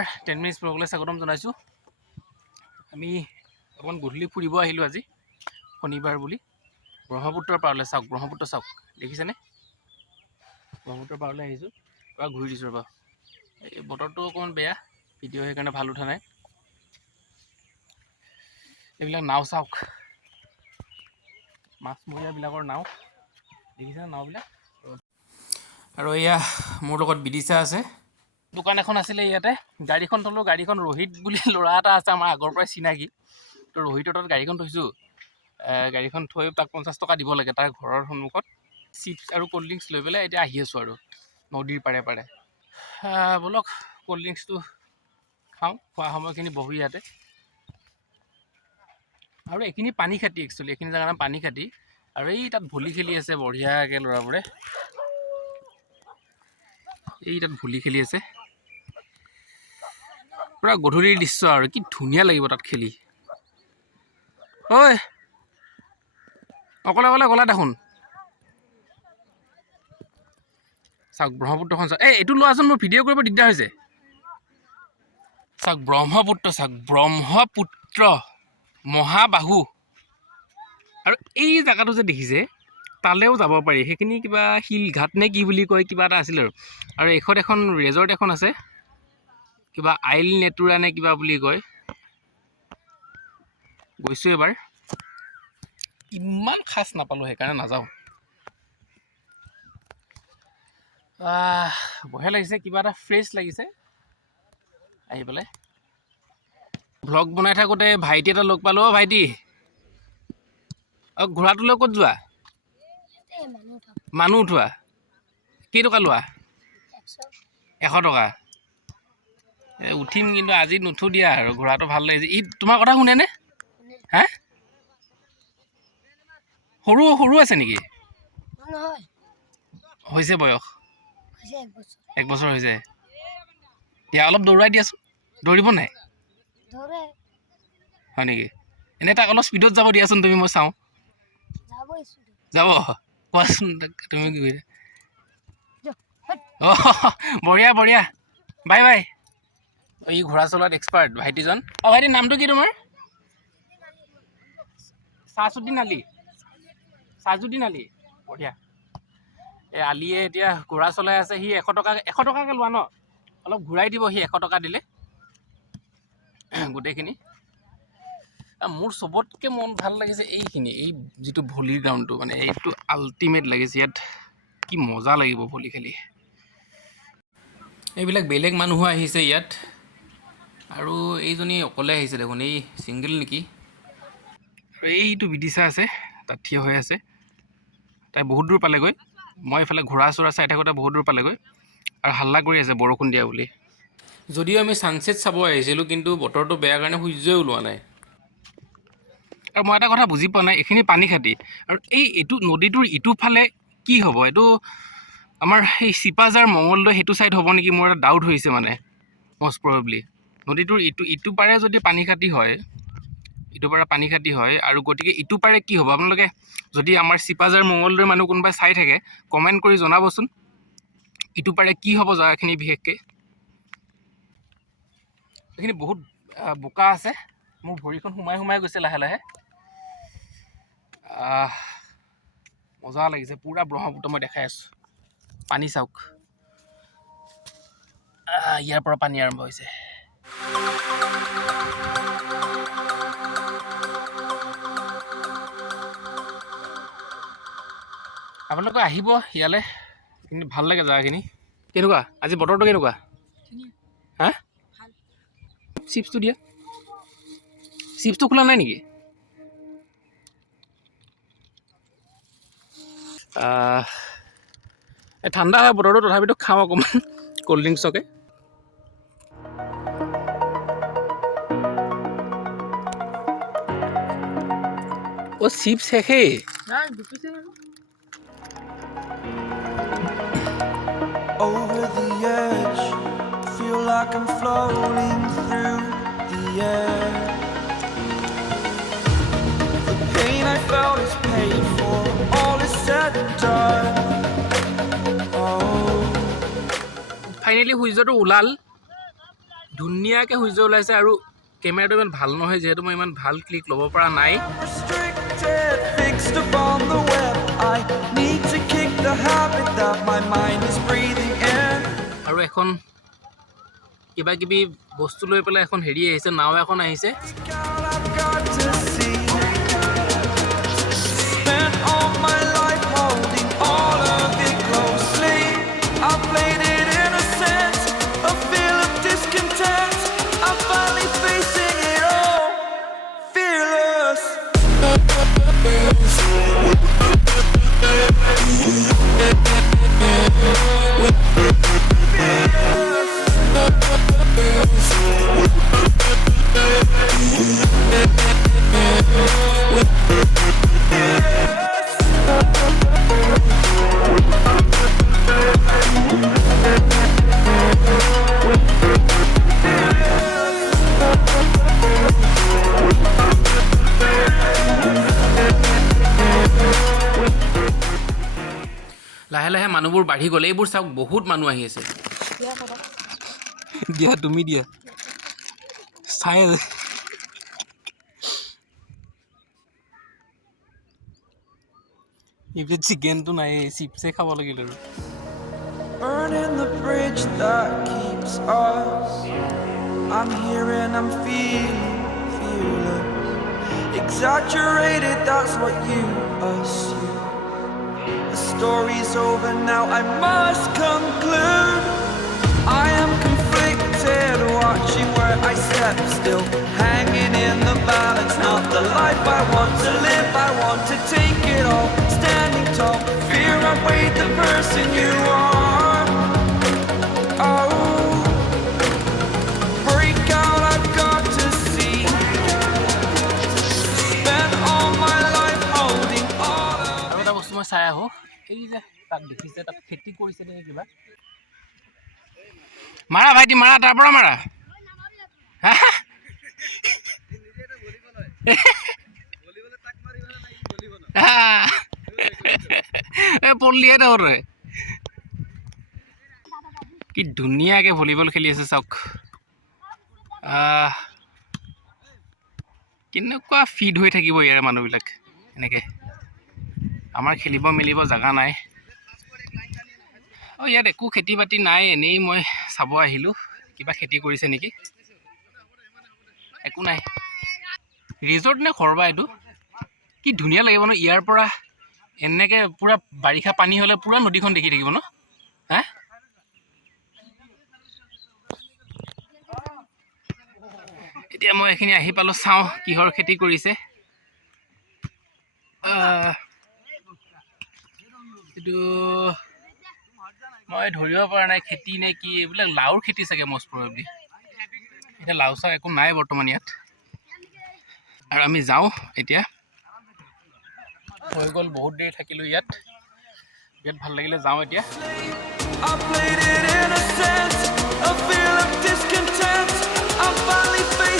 নমস্কাৰ 10 মিনিটছ ব্লগলৈ স্বাগতম জনাইছোঁ। আমি অকণ গধূলি ফুৰিব আহিলোঁ আজি শনিবাৰ বুলি। ব্ৰহ্মপুত্ৰৰ পাৰলৈ চাওক, ব্ৰহ্মপুত্ৰ চাওক, দেখিছেনে? ব্ৰহ্মপুত্ৰৰ পাৰলৈ আহিছোঁ, পূৰা ঘূৰি দিছোঁ ৰ'বা। এই বতৰটো অকণমান বেয়া, ভিডিঅ' সেইকাৰণে ভাল উঠা নাই। এইবিলাক নাও চাওক, মাছমৰীয়াবিলাকৰ নাও, দেখিছেনে নাওবিলাক? আৰু এয়া মোৰ লগত বিদিশা আছে। দোকান এখন আছিলে ইয়াতে, গাড়ীখন থলোঁ। গাড়ীখন ৰোহিত বুলি ল'ৰা এটা আছে আমাৰ আগৰ পৰাই চিনাকি। তো ৰোহিতৰ তাত গাড়ীখন থৈছোঁ। গাড়ীখন থৈ তাক 50 টকা দিব লাগে তাৰ ঘৰৰ সন্মুখত। চিপছ আৰু ক'ল্ড ড্ৰিংকছ লৈ পেলাই এতিয়া আহি আছোঁ আৰু নদীৰ পাৰে পাৰে। ব'লক ক'ল্ড ড্ৰিংকছটো খাওঁ, খোৱা সময়খিনি বহোঁ ইয়াতে। আৰু এইখিনি পানীখাইটি, একচুৱেলি এইখিনি জেগাৰ নাম পানীখাইটি। আৰু এই তাত ভলী খেলি আছে বঢ়িয়াকৈ ল'ৰাবোৰে। এই তাত ভলী খেলি আছে, পূৰা গধূলিৰ দৃশ্য আৰু কি ধুনীয়া লাগিব তাত খেলি। ঐ অকলে অকলে গ'লা দেখোন। চাওক ব্ৰহ্মপুত্ৰখন চাওক। এইটো লোৱাচোন, মোৰ ভিডিঅ' কৰিব দিগদাৰ হৈছে। চাওক ব্ৰহ্মপুত্ৰ, চাওক ব্ৰহ্মপুত্ৰ মহাবাহু। আৰু এই জেগাটো যে দেখিছে, তালৈও যাব পাৰি। সেইখিনি কিবা শিলঘাট নে কি বুলি কয়, কিবা এটা আছিল আৰু এইখন এখন ৰেজৰ্ট এখন আছে, কিবা আইল নেতুৰা নে কিবা বুলি কয়। গৈছোঁ এবাৰ, ইমান খাচ নাপালোঁ, সেইকাৰণে নাযাওঁ। বঢ়িয়া লাগিছে, কিবা এটা ফ্ৰেছ লাগিছে আহি পেলাই। ভ্লগ বনাই থাকোঁতে ভাইটি এটা লগ পালোঁ। অ' ভাইটি, ঘোঁৰাটোলৈ ক'ত যোৱা? মানুহ উঠোৱা। কেইটকা লোৱা? 100 টকা। উঠিম, কিন্তু আজি নুঠো দিয়া আৰু। ঘোঁৰাটো ভাল লাগিছে। ই তোমাৰ কথা শুনেনে? হা, সৰু সৰু আছে নেকি? হৈছে বয়স 1 বছৰ হৈছে। দিয়া অলপ দৌৰাই দিয়াচোন। দৌৰিব নাই? হয় নেকি? এনেই তাক অলপ স্পীডত যাব দিয়াচোন তুমি, মই চাওঁ। যাব, কোৱাচোন তুমি কি কৰিছা? অঁ বঢ়িয়া বঢ়িয়া, বাই বাই। ই ঘোঁৰা চলোৱাত এক্সপাৰ্ট ভাইটিজন। অঁ ভাইটিৰ নামটো কি তোমাৰ? চাহজুদ্দিন আলি। চাহজুদ্দিন আলি, বঢ়িয়া। এই আলিয়ে এতিয়া ঘোঁৰা চলাই আছে। সি 100 টকাকৈ লোৱা ন? অলপ ঘূৰাই দিব সি 100 টকা দিলে গোটেইখিনি। মোৰ চবতকৈ মন ভাল লাগিছে এইখিনি, এই যিটো ভলীৰ গ্ৰাউণ্ডটো, মানে এইটো আল্টিমেট লাগিছে। ইয়াত কি মজা লাগিব ভলী খেলি। এইবিলাক বেলেগ মানুহো আহিছে ইয়াত, আৰু এইজনী অকলে আহিছে দেখোন, এই ছিংগল নেকি। আৰু এইটো বিদিশা আছে, তাত থিয় হৈ আছে। তাই বহুত দূৰ পালেগৈ। মই এইফালে ঘোঁৰা চোৰা চাই থাকোঁতে বহুত দূৰ পালেগৈ, আৰু হাল্লা কৰি আছে বৰষুণ দিয়া বুলি। যদিও আমি ছানছেট চাব আহিছিলোঁ, কিন্তু বতৰটো বেয়া কাৰণে সূৰ্যই ওলোৱা নাই। আৰু মই এটা কথা বুজি পোৱা নাই, এইখিনি পানীখাইটি, আৰু এইটো নদীটোৰ ইটো ফালে কি হ'ব? এইটো আমাৰ সেই চিপাঝাৰ মঙলদৈ সেইটো ছাইড হ'ব নেকি? মোৰ এটা ডাউট হৈছে, মানে মষ্ট প্ৰবেবলি নদীটোৰ ইটো পাৰে যদি পানীখাইটি হয়, ইটো পাৰে পানীখাইটি হয়, আৰু গতিকে ইটো পাৰে কি হ'ব? আপোনালোকে যদি আমাৰ চিপাঝাৰ মঙলদৈৰ মানুহ কোনোবাই চাই থাকে, কমেণ্ট কৰি জনাবচোন, ইটো পাৰে কি হ'ব জেগাখিনি বিশেষকৈ। এইখিনি বহুত বোকা আছে, মোৰ ভৰিখন সোমাই সোমাই গৈছে লাহে লাহে। মজা লাগিছে, পূৰা ব্ৰহ্মপুত্ৰ মই দেখাই আছোঁ। পানী চাওক, ইয়াৰ পৰা পানী আৰম্ভ হৈছে। আপোনালোকে আহিব ইয়ালৈ, কিন্তু ভাল লাগে জেগাখিনি। কেনেকুৱা আজি বতৰটো কেনেকুৱা? হা, চিপছটো দিয়া। চিপছটো খোলা নাই নেকি? এই ঠাণ্ডা হয় বতৰটো, তথাপিতো খাওঁ অকণমান ক'ল্ড ড্ৰিংকছকে। অ' চিপছ শেষেই। Over the edge, feel like I'm floating through the air. The pain I felt is paid for, all is said and done. Oh. Finally সূৰ্যটো ওলাল, ধুনীয়াকৈ সূৰ্য ওলাইছে আৰু কেমেৰাটো ইমান ভাল নহয় যিহেতু মই ইমান ভাল ক্লিক ল'ব পৰা নাই। আৰু এখন কিবা কিবি বস্তু লৈ পেলাই এখন হেৰি আহিছে, নাও এখন আহিছে। লাহে লাহে মানুহবোৰ বাঢ়ি গ'লে। এইবোৰ চাওক, বহুত মানুহ আহি আছে। দিয়া তুমি দিয়া চাই এইবিলাক চিকেনটো নাই, চিপছে খাব লাগিল আৰু। Burning the bridge that keeps us. I'm here and I'm fearless. Exaggerated, that's what you assume. The story's over now, I must conclude. I am conflicted, watching where I step still, hanging in the balance. Not the life I want to live, I want to take it all. Standing tall, fear outweighed the person you are. Oh, break out, I've got to see. Spent all my life holding all of. আৰু এটা বস্তু মই চাই আহোঁ, এই যে তাত দেখিছে, তাত খেতি কৰিছে নেকি কিবা। মাৰা ভাইটি মাৰা, তাৰ পৰা মাৰা। পল্লিহে দৌৰে। কি ধুনীয়াকৈ ভলীবল খেলি আছে চাওক। কেনেকুৱা ফিট হৈ থাকিব ইয়াৰে মানুহবিলাক এনেকৈ। আমাৰ খেলিব মেলিব জেগা নাই। ইয়াত একো খেতি বাতি নাই, এনেই মই চাব আহিলোঁ কিবা খেতি কৰিছে নেকি। একো নাই। ৰিজৰ্ট নে ঘৰ বা এইটো? কি ধুনীয়া লাগিব ন ইয়াৰ পৰা এনেকৈ পূৰা বাৰিষা পানী হ'লে পূৰা নদীখন দেখি থাকিব ন। হা, এতিয়া মই এইখিনি আহি পালোঁ, চাওঁ কিহৰ খেতি কৰিছে। এইটো মই ধৰিব পৰা নাই, খেতি নে কি। এইবিলাক লাওৰ খেতি চাগে মষ্ট প্ৰবেবলি। এতিয়া লাও চাও একো নাই বৰ্তমান ইয়াত। আৰু আমি যাওঁ এতিয়া, হৈ গ'ল বহুত দেৰি থাকিলোঁ ইয়াত। বিৰাট ভাল লাগিলে, যাওঁ এতিয়া। I played it innocent, a feel of discontent. I'm finally facing